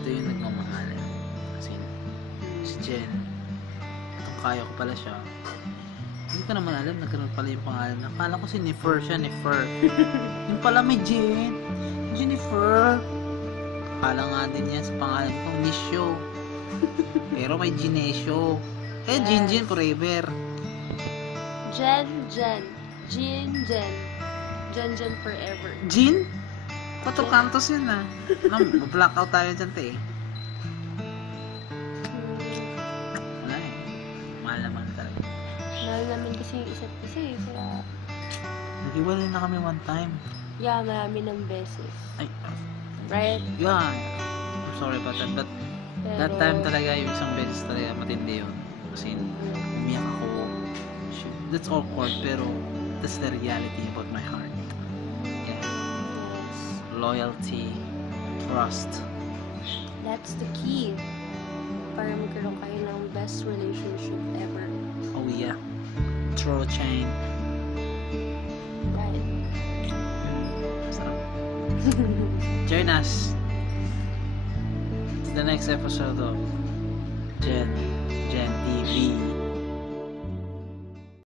ito yung nagmamahal. Kasi si Jen, itong kaya ko pala siya. Hindi ko naman alam, nagkaroon pala yung pangalan. Akala ko si Nefer siya, Nefer. Yung pala may Jen. Jennifer. Akala nga din yan sa pangalan ko, Nisho. Pero may Ginesio. Eh, Jinjin forever. Jen. Jen forever. Jin? 4 kantos yun ah. Blackout tayo dyan, te. Wala eh. Mahal naman talaga. Mahal namin kasi yung isa't isa eh. Kaya, Nag-iwalay na kami one time. yeah, marami ng beses. Ay, Right? yeah. I'm sorry about that. But that time talaga, yung isang beses talaga, matindi yun. Kasi umiyak ako. That's awkward, pero that's the reality about my heart. Yeah. Yes. Loyalty, trust. That's the key. Para magkaroon kayo ng best relationship ever. Oh yeah. Throw chain. Right. Sarap. Join us to the next episode of Gen TV.